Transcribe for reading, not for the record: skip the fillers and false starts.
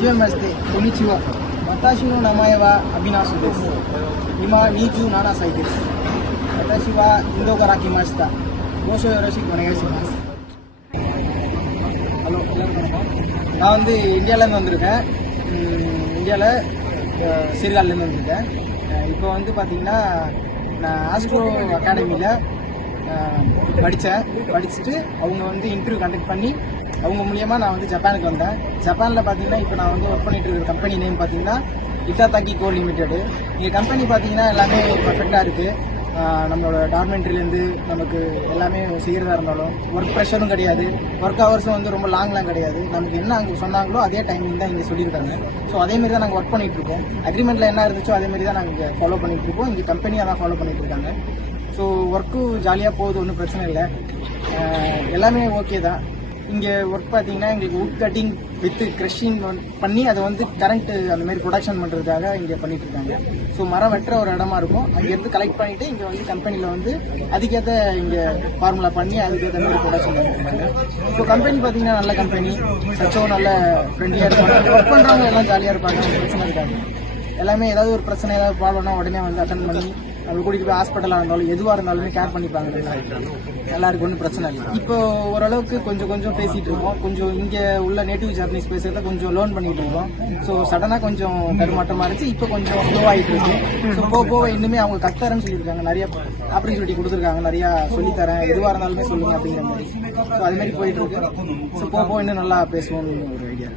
Hajimemashite, konnichiwa. Watashi no namae wa Abhinasu desu. Ima 27 歳です。私はインドから来ました。ご視聴よろしくお願いします。ஹலோ, நான் வந்து இந்தியாவிலேருந்து வந்திருக்கேன். இந்தியாவில் சீர்காழிலேருந்து வந்திருக்கேன். இப்போ வந்து பார்த்தீங்கன்னா நான் ஆஸ்ட்ரோ அகாடமியில் படிச்சுட்டு அவங்க வந்து இன்டர்வியூ கண்டக்ட் பண்ணி அவங்க மூலியமாக நான் வந்து ஜப்பானுக்கு வந்தேன். ஜப்பானில் பார்த்தீங்கன்னா இப்போ நான் வந்து ஒர்க் பண்ணிட்டு இருக்கிற கம்பெனி நேம் பார்த்தீங்கன்னா இட்டாதாக்கி கோ லிமிடெடு. இங்கே கம்பெனி பார்த்தீங்கன்னா எல்லாமே பர்ஃபெக்டாக இருக்குது. நம்மளோட டார்மெண்ட்ரிலேருந்து நமக்கு எல்லாமே செய்கிறதா இருந்தாலும் ஒர்க் ப்ரெஷரும் கிடையாது, ஒர்க் ஹவர்ஸும் வந்து ரொம்ப லாங்லாம் கிடையாது. நமக்கு என்ன அங்கே சொன்னாங்களோ அதே டைமிங் தான் இங்கே சொல்லியிருக்காங்க. ஸோ அதேமாரி தான் நாங்கள் ஒர்க் பண்ணிகிட்ருக்கோம். அக்ரிமெண்ட்டில் என்ன இருந்துச்சோ அதேமாரி தான் நாங்கள் ஃபாலோ பண்ணிகிட்ருக்கோம். இங்கே கம்பெனியாக தான் ஃபாலோ பண்ணிகிட்டு இருக்காங்க. ஸோ ஒர்க்கு ஜாலியாக போகுது, ஒன்றும் பிரச்சனை இல்லை, எல்லாமே ஓகே தான். இங்கே ஒர்க் பார்த்தீங்கன்னா எங்களுக்கு வுட் கட்டிங் வித் க்ரஷிங் பண்ணி அதை வந்து கரண்ட்டு அந்த மாதிரி ப்ரொடக்ஷன் பண்ணுறதுக்காக இங்கே பண்ணிட்டு இருக்காங்க. ஸோ மரம் வெட்டுற ஒரு இடமா இருக்கும், அங்கேருந்து கலெக்ட் பண்ணிவிட்டு இங்கே வந்து கம்பெனியில் வந்து அதுக்கேற்ற இங்கே ஃபார்முலா பண்ணி அதுக்கேற்ற மாதிரி ப்ரொடக்ஷன் பண்ணிட்டு இருக்காங்க. ஸோ கம்பெனி பார்த்தீங்கன்னா நல்ல கம்பெனி, சச்சோ நல்ல ஃப்ரெண்ட்லியாக இருப்பாங்க, ஒர்க் பண்ணுறவங்க எல்லாம் ஜாலியாக இருப்பாங்க, பிரச்சனை இருக்காது. எல்லாமே ஏதாவது ஒரு பிரச்சனை ஏதாவது ப்ராப்ளம்னா உடனே வந்து அட்டன் பண்ணி நம்ம கூட்டிகிட்டு போய் ஹாஸ்பிட்டலாக இருந்தாலும் எதுவாக இருந்தாலுமே கேர் பண்ணிப்பாங்க. எல்லாருக்கும் ஒன்றும் பிரச்சனை இல்லை. இப்போ ஓரளவுக்கு கொஞ்சம் பேசிகிட்டு இருக்கோம். கொஞ்சம் இங்கே உள்ள நேட்டிவ் ஜாப்பனீஸ் பேசுகிறத கொஞ்சம் லேர்ன் பண்ணிட்டு இருக்கோம். ஸோ சடனாக கொஞ்சம் தடுமாற்றமாக இருந்துச்சு, இப்போ கொஞ்சம் க்ளோ ஆகிட்டு இருக்கு. ஸோ போக இன்னுமே அவங்க கத்தரன்னு சொல்லியிருக்காங்க, நிறைய ஆப்பர்ச்சுனிட்டி கொடுத்துருக்காங்க, நிறையா சொல்லித்தரேன், எதுவாக இருந்தாலுமே சொல்லுங்க அப்படிங்கிற மாதிரி. ஸோ அது மாதிரி போயிட்டு இருக்கு. ஸோ போக இன்னும் நல்லா பேசுவோம்னு ஒரு ஐடியா.